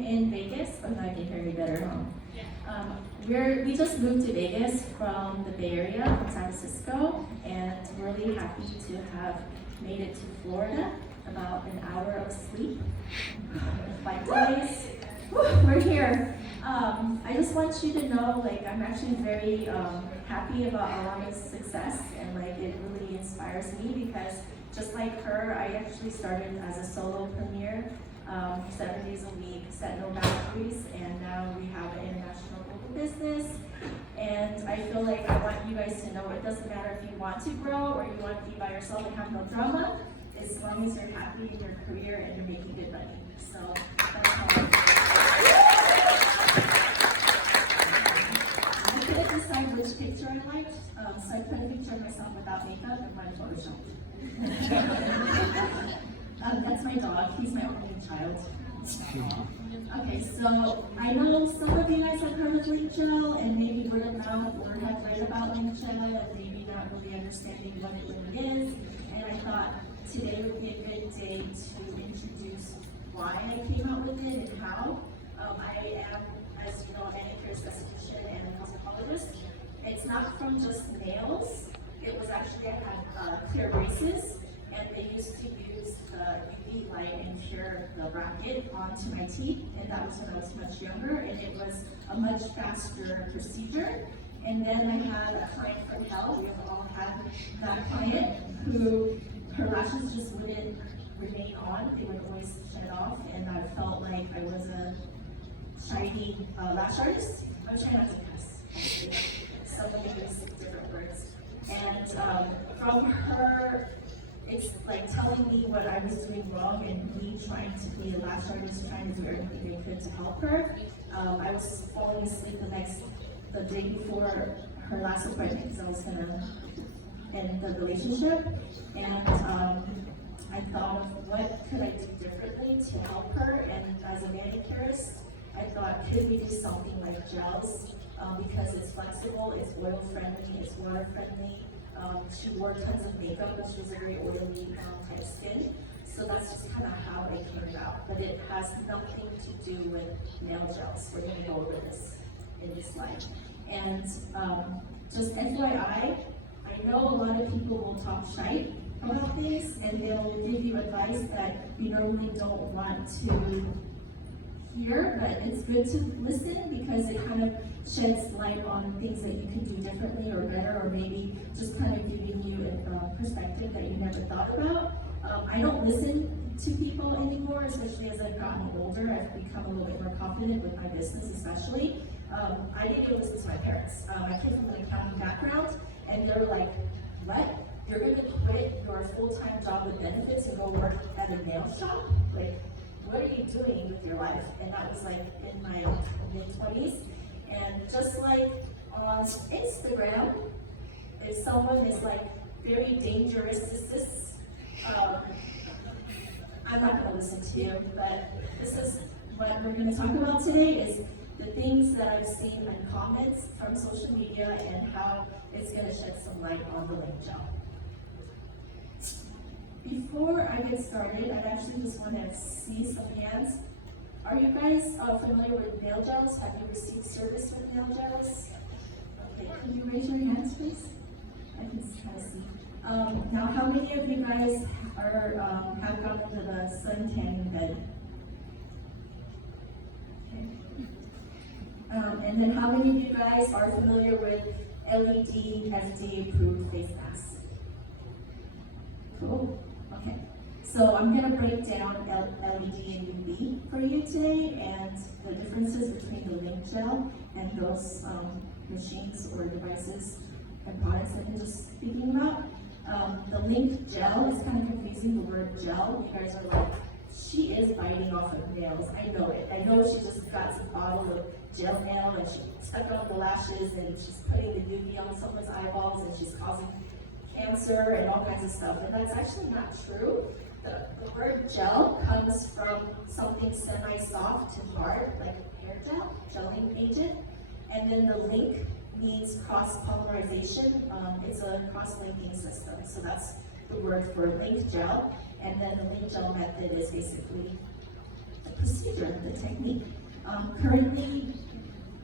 I'm in Vegas, but now I can hear me better, huh? We just moved to Vegas from the Bay Area, from San Francisco, and we're really happy to have made it to Florida. About an hour of sleep, 5 days. We're here. I just want you to know, like, I'm actually very happy about Alana's success, and like it really inspires me because just like her, I actually started as a solopreneur, 7 days a week, set no boundaries, and now we have an international global business. And I feel like I want you guys to know it doesn't matter if you want to grow or you want to be by yourself and have no drama, as long as you're happy in your career and you're making good money. So that's how I couldn't decide which picture I liked, so I put a picture of myself without makeup and my Photoshop. That's my dog. He's my only child. Okay, so I know some of you guys have heard of Lynk-Gel and maybe word of mouth or have read about Lynk-Gel and maybe not really understanding what it really is. And I thought today would be a good day to introduce why I came out with it and how. I am, as you know, a manicure esthetician and a cosmetologist. It's not from just nails. It was actually, I had clear braces, and they used to use the UV light and cure the bracket onto my teeth, and that was when I was much younger, and it was a much faster procedure. And then I had a client from hell. We have all had that client who her lashes just wouldn't remain on, they would always shed off, and I felt like I was a shiny lash artist. I'm trying not to cuss, someone uses different words. And from her, it's like telling me what I was doing wrong and me trying to be a lash artist, trying to do everything I could to help her. I was falling asleep the day before her last appointment because I was gonna end the relationship. And I thought of what could I do differently to help her, and as a manicurist, I thought, could we do something like gels, because it's flexible, it's oil friendly, it's water friendly. She wore tons of makeup, and she was a very oily type skin. So that's just kind of how it came about. But it has nothing to do with nail gels. We're going to go over this in this slide. And just FYI, I know a lot of people will talk shite about things, and they'll give you advice that you normally don't want to hear, but it's good to listen because it kind of sheds light on things that you can do differently or better, or maybe just kind of giving you a perspective that you never thought about. I don't listen to people anymore, especially as I've gotten older. I've become a little bit more confident with my business, especially. I didn't even listen to my parents. I came from an accounting background, and they're like, what? You're going to quit your full-time job with benefits and go work at a nail shop? Like, what are you doing with your life? And that was like in my mid-20s. And just like on Instagram, if someone is like very dangerous, I'm not going to listen to you, but this is what we're going to talk about today is the things that I've seen in comments from social media and how it's going to shed some light on the Lynk-Gel. Before I get started, I actually just want to see some hands. Are you guys familiar with nail gels? Have you received service with nail gels? Okay, can you raise your hands, please? I can kind of see. Now, how many of you guys have gone into the sun tanning bed? Okay. And then how many of you guys are familiar with LED FDA-approved face masks? Cool. Okay, so I'm going to break down LED and UV for you today and the differences between the Lynk-Gel and those machines or devices and products that I'm just speaking about. The Lynk-Gel is kind of confusing, the word gel. You guys are like, she is biting off of nails. I know it. I know she just got some bottle of gel nail and she stuck on the lashes and she's putting the UV on someone's eyeballs and she's causing cancer and all kinds of stuff, and that's actually not true. The word gel comes from something semi-soft to hard, like a hair gel, gelling agent, and then the link means cross-polymerization. It's a cross-linking system, so that's the word for Lynk-Gel, and then the Lynk-Gel method is basically the procedure, the technique. Currently,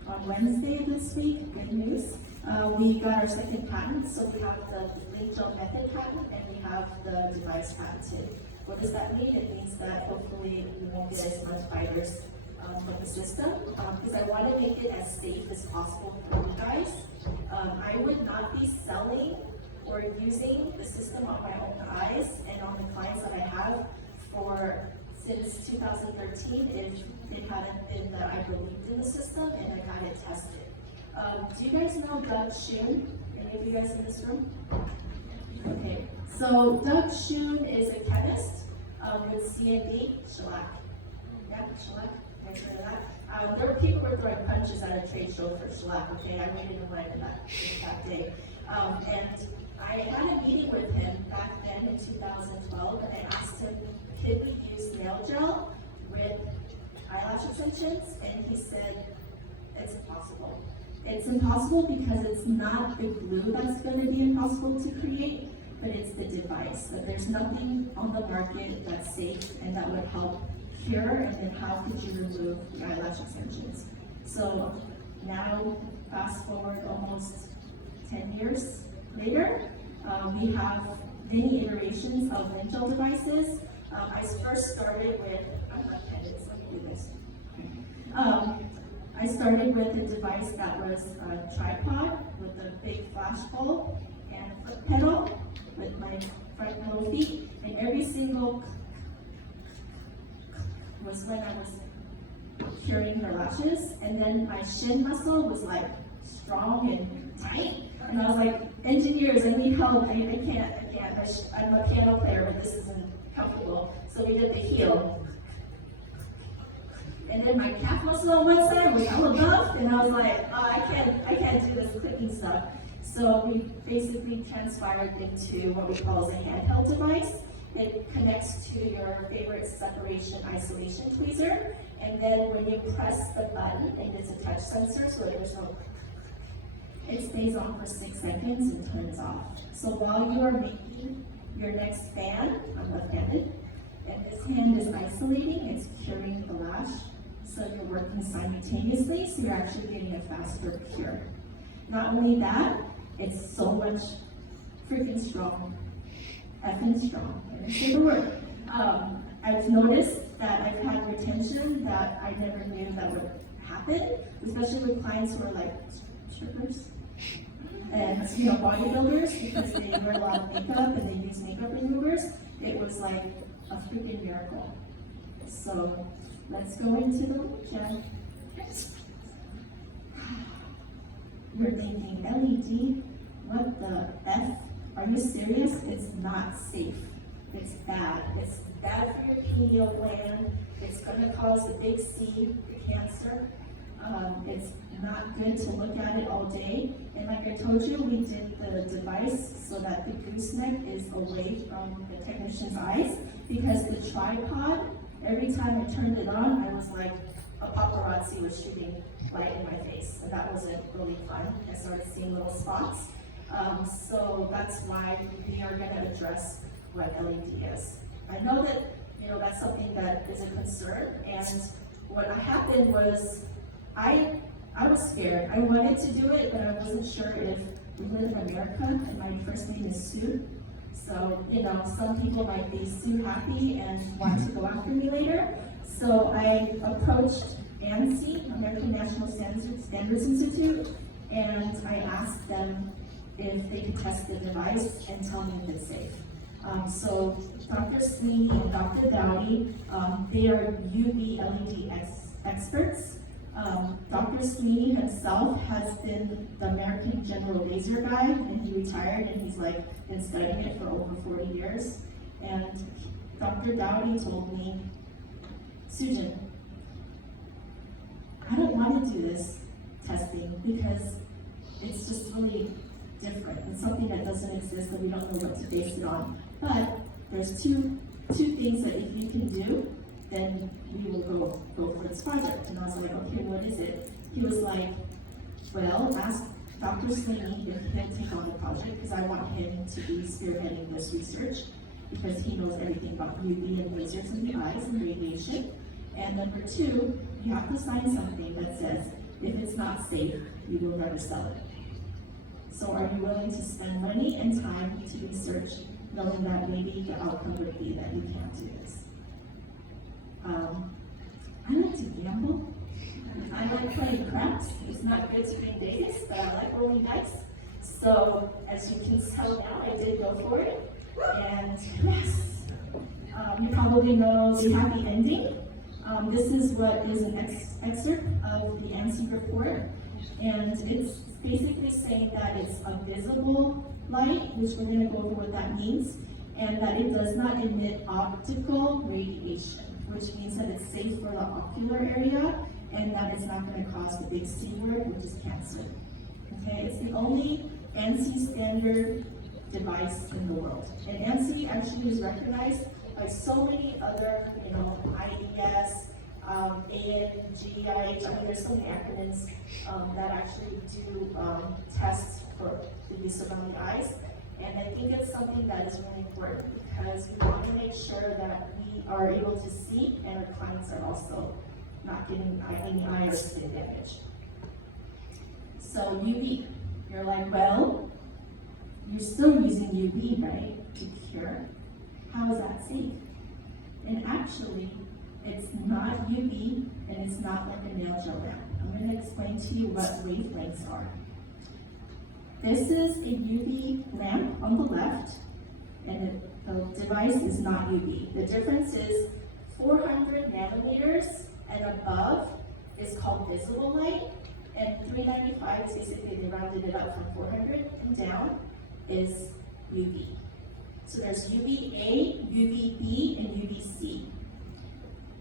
on Wednesday this week, good news, we got our second patent. So we have the Lynk-Gel method patent and we have the device patented. What does that mean? It means that hopefully we won't get as much fibers from the system, because I want to make it as safe as possible for you guys. I would not be selling or using the system on my own eyes and on the clients that I have since 2013 if it hadn't been that I believed in the system and I had it tested. Do you guys know Doug Shun? Any of you guys in this room? Okay, so Doug Shun is a chemist with C&D, shellac. Yeah, shellac. There were people who were throwing punches at a trade show for shellac, okay? I waited in line that day. And I had a meeting with him back then in 2012, and I asked him, could we use nail gel with eyelash extensions? And he said, it's impossible. It's impossible because it's not the glue that's going to be impossible to create, but it's the device. But there's nothing on the market that's safe and that would help cure, and then how could you remove the eyelash extensions? So now, fast forward almost 10 years later, we have many iterations of Lynk-Gel devices. I first started with, I'm not headed, so let me do this. I started with a device that was a tripod with a big flash bulb and a foot pedal with my front and lower feet, and every single was when I was curing her lashes, and then my shin muscle was like strong and tight, and I was like, engineers, I need help, I can't, I'm a piano player, but this isn't comfortable, so we did the heel. And then my calf muscle on one side was hella buffed, and I was like, oh, I can't do this clicking stuff. So we basically transpired into what we call a handheld device. It connects to your favorite separation isolation tweezer, and then when you press the button, and it's a touch sensor, so there's no, it stays on for 6 seconds and turns off. So while you are making your next fan, I'm left-handed, and this hand is isolating, it's curing the lash, so you're working simultaneously, so you're actually getting a faster cure. Not only that, it's so much freaking strong. Effing strong, and I say the word. I've noticed that I've had retention that I never knew that would happen, especially with clients who are like strippers and bodybuilders, because they wear a lot of makeup and they use makeup removers. It was like a freaking miracle. So let's go into the Lynk-Gel. You're thinking, LED, what the F? Are you serious? It's not safe. It's bad. It's bad for your pineal gland. It's going to cause the big C, the cancer. It's not good to look at it all day. And like I told you, we did the device so that the gooseneck is away from the technician's eyes, because the tripod, every time I turned it on, I was like, a paparazzi was shooting light in my face. And that wasn't really fun. I started seeing little spots. So that's why we are going to address what LED is. I know that that's something that is a concern, and what happened was I was scared. I wanted to do it, but I wasn't sure if we live in America, and my first name is Sue. So some people might be Sue happy and want to go after me later. So I approached ANSI, American National Standards Institute, and I asked them if they could test the device and tell me if it's safe. So Dr. Sweeney and Dr. Dowdy, they are UV LED experts. Dr. Sweeney himself has been the American General Laser guy, and he retired, and he's been studying it for over 40 years. And Dr. Dowdy told me, Soo-Jin, I don't want to do this testing because it's just really different. It's something that doesn't exist and we don't know what to base it on. But there's two things that if you can do, then we will go for this project. And I was like, okay, what is it? He was like, well, ask Dr. Sweeney if he can take on the project, because I want him to be spearheading this research, because he knows everything about UV and lasers in the eyes and radiation. And number two, you have to sign something that says, if it's not safe, you will never sell it. So are you willing to spend money and time to research, knowing that maybe the outcome would be that you can't do this? I like to gamble. I like playing craps. It's not good to win Vegas, but I like rolling dice. So as you can tell now, I did go for it. And yes, you probably know the happy ending. This is what is an excerpt of the ANSI report. And it's basically saying that it's a visible light, which we're going to go over what that means, and that it does not emit optical radiation, which means that it's safe for the ocular area and that it's not going to cause the big C word, which is cancer. Okay, it's the only ANSI standard device in the world. And ANSI actually is recognized by so many other, IDS, ANGIH, I mean, there's so many acronyms that actually do tests for the use around the eyes. And I think it's something that is really important because we want to make sure that we are able to see and our clients are also not getting any eye or skin damage. So UV, you're like, well, you're still using UV, right, to cure? How is that safe? And actually, it's not UV and it's not like a nail gel lamp. I'm going to explain to you what wavelengths are. This is a UV lamp on the left, and the device is not UV. The difference is 400 nanometers and above is called visible light, and 395 is basically, they rounded it up from 400 and down, is UV. So there's UVA, UVB, and UVC.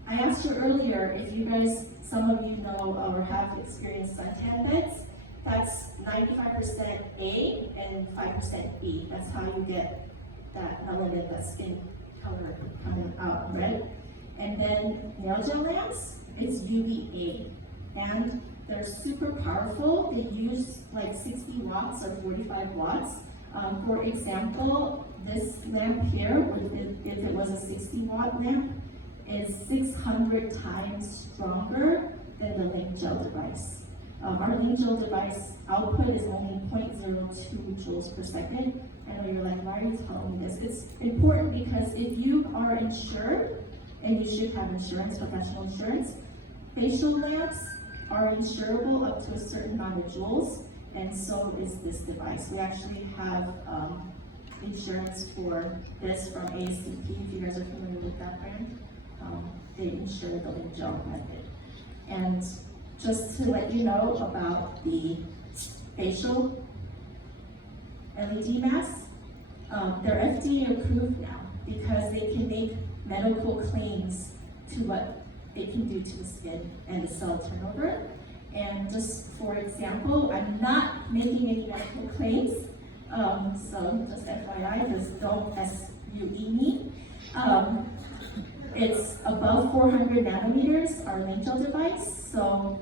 I asked you earlier if you guys, some of you know or have experienced suntan beds. That's 95% A and 5% B. That's how you get that melanin, that skin color coming out red. And then nail gel lamps, it's UVA. And they're super powerful. They use like 60 watts or 45 watts. For example, this lamp here, if it was a 60 watt lamp, is 600 times stronger than the Lynk-Gel device. Our Lynk-Gel device output is only 0.02 joules per second. I know you're like, why are you telling me this? It's important because if you are insured, and you should have insurance, professional insurance, facial lamps are insurable up to a certain amount of joules, and so is this device. We actually have insurance for this from ASCP, if you guys are familiar with that brand. They insure the Lynk-Gel method. And just to let you know about the facial LED masks, they're FDA approved now because they can make medical claims to what they can do to the skin and the cell turnover. And just for example, I'm not making any medical claims, so just FYI, just don't SUE me. It's above 400 nanometers, our Lynk-Gel device, so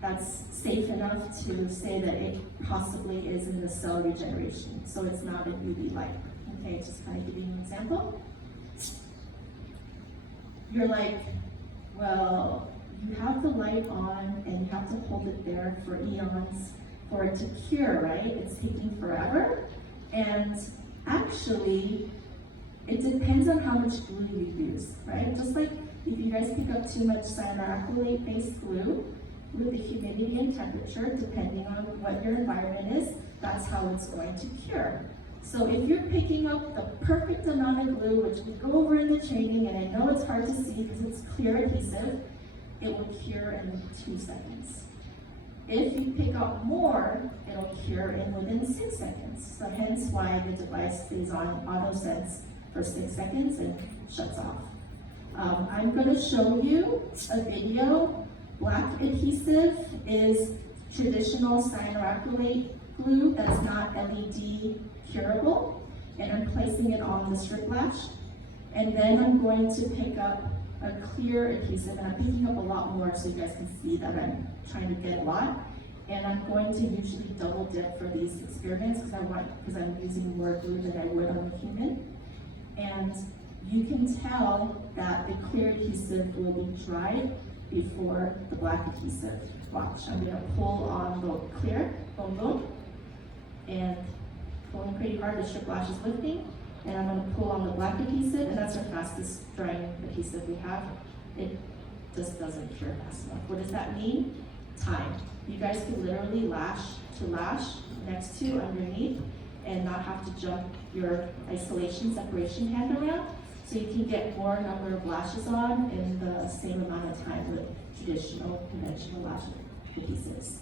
that's safe enough to say that it possibly is in the cell regeneration, so it's not a UV light. Okay, just kind of giving you an example. You're like, well, you have the light on and you have to hold it there for eons for it to cure, right? It's taking forever. And actually, it depends on how much glue you use, right? Just like if you guys pick up too much cyanoacrylate-based glue, with the humidity and temperature, depending on what your environment is, that's how it's going to cure. So if you're picking up the perfect amount of glue, which we go over in the training, and I know it's hard to see because it's clear adhesive, it will cure in 2 seconds. If you pick up more, it'll cure in within 6 seconds. So hence why the device stays on auto sense for 6 seconds and shuts off. I'm going to show you a video. Black adhesive is traditional cyanoacrylate glue that's not LED curable, and I'm placing it on the strip lash. And then I'm going to pick up a clear adhesive, and I'm picking up a lot more so you guys can see that I'm trying to get a lot. And I'm going to usually double dip for these experiments because I'm using more glue than I would on a human. And you can tell that the clear adhesive will be dried before the black adhesive. Watch, I'm gonna pull on the clear, boom, boom, and pulling pretty hard, the strip lash is lifting, and I'm gonna pull on the black adhesive, and that's our fastest drying adhesive we have. It just doesn't cure fast enough. What does that mean? Time. You guys can literally lash to lash, next to, underneath, and not have to jump your isolation separation hand around. So you can get more number of lashes on in the same amount of time with traditional, conventional lash adhesives.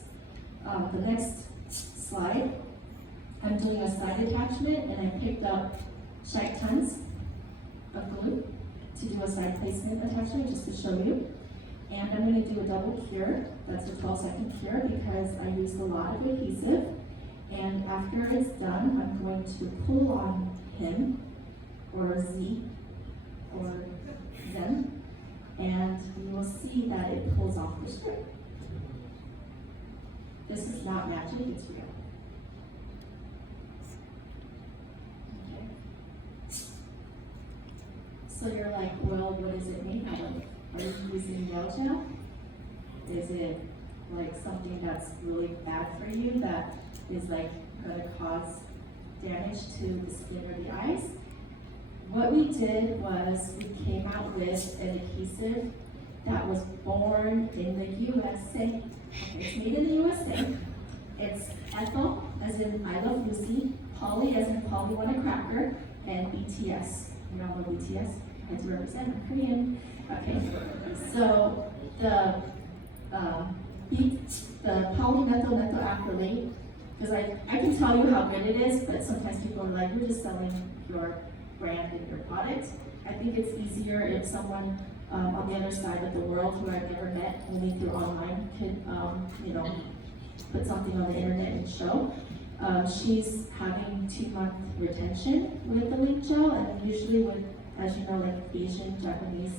The next slide, I'm doing a side attachment, and I picked up shite tons of glue to do a side placement attachment, just to show you. And I'm going to do a double cure. That's a 12-second cure because I used a lot of adhesive. And after it's done, I'm going to pull on him, or Z, or them, and you will see that it pulls off the strip. This is not magic, it's real. Okay. So you're like, well, what is it made out of? Are you using nail gel? Is it like something that's really bad for you that is like going to cause damage to the skin or the eyes? What we did was we came out with an adhesive that was born in the USA. Okay, it's made in the USA. It's ethyl, as in I love Lucy, poly, as in Polly want a cracker, and BTS. You all know BTS? I have to represent, I'm Korean. Okay, so the polymethyl methacrylate, because I can tell you how good it is, but sometimes people are like, you're just selling your brand and your product. I think it's easier if someone on the other side of the world who I've never met, only through online, can put something on the internet and show. She's having 2-month retention with the Lynk-Gel, and usually with, as you know, like Asian, Japanese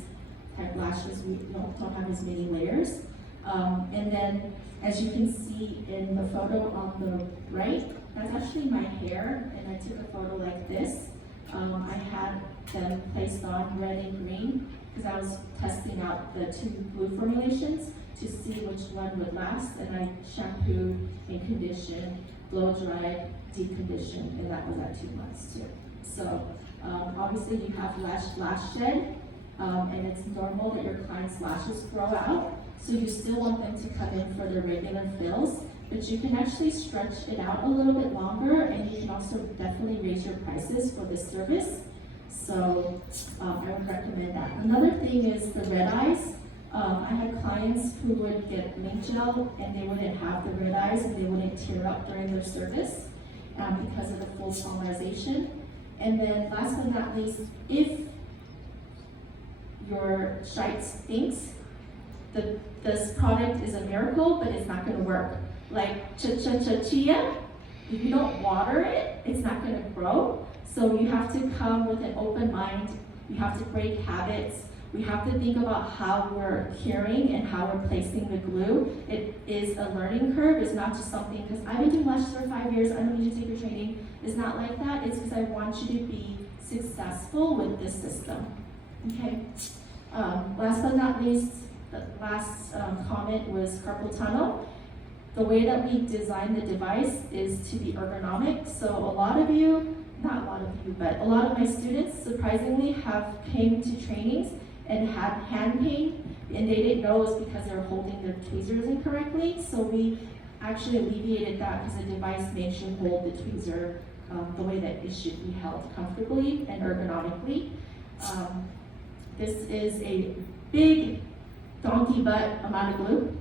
type lashes, we don't have as many layers. And then, as you can see in the photo on the right, that's actually my hair, and I took a photo like this. I had them placed on red and green because I was testing out the 2 glue formulations to see which one would last, and I shampooed and conditioned, blow dried, deconditioned, and that was at 2 months too. So obviously you have lash shed, and it's normal that your client's lashes grow out, so you still want them to come in for their regular fills, but you can actually stretch it out a little bit longer, and you can also definitely raise your prices for this service. So I would recommend that. Another thing is the red eyes. I had clients who would get Lynk-Gel and they wouldn't have the red eyes and they wouldn't tear up during their service because of the full polymerization. And then last but not least, if your shite stinks, this product is a miracle, but it's not going to work. Like chia, if you don't water it, it's not going to grow. So you have to come with an open mind. You have to break habits. We have to think about how we're curing and how we're placing the glue. It is a learning curve. It's not just something, because I've been doing lashes for 5 years, I don't need to take your training. It's not like that. It's because I want you to be successful with this system. Okay. Last but not least, the last comment was carpal tunnel. The way that we design the device is to be ergonomic. So a lot of you, not a lot of you, but a lot of my students surprisingly have came to trainings and had hand pain, and they didn't know it was because they were holding their tweezers incorrectly. So we actually alleviated that because the device makes you hold the tweezer the way that it should be held comfortably and ergonomically. This is a big donkey butt amount of glue,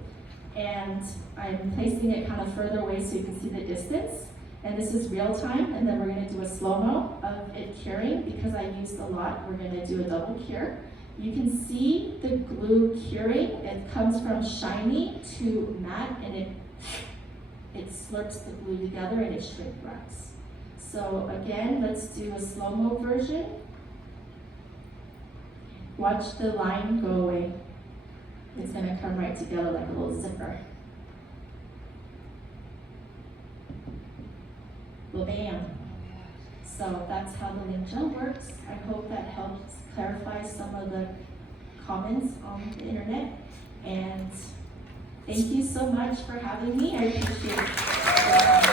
and I'm placing it kind of further away so you can see the distance. And this is real time, and then we're going to do a slow-mo of it curing. Because I used a lot, we're going to do a double cure. You can see the glue curing. It comes from shiny to matte, and it slurps the glue together and it shrink wraps. So again, let's do a slow-mo version. Watch the line go away. It's going to come right together like a little zipper. Well, bam. So that's how the Lynk-Gel works. I hope that helps clarify some of the comments on the internet. And thank you so much for having me. I appreciate it.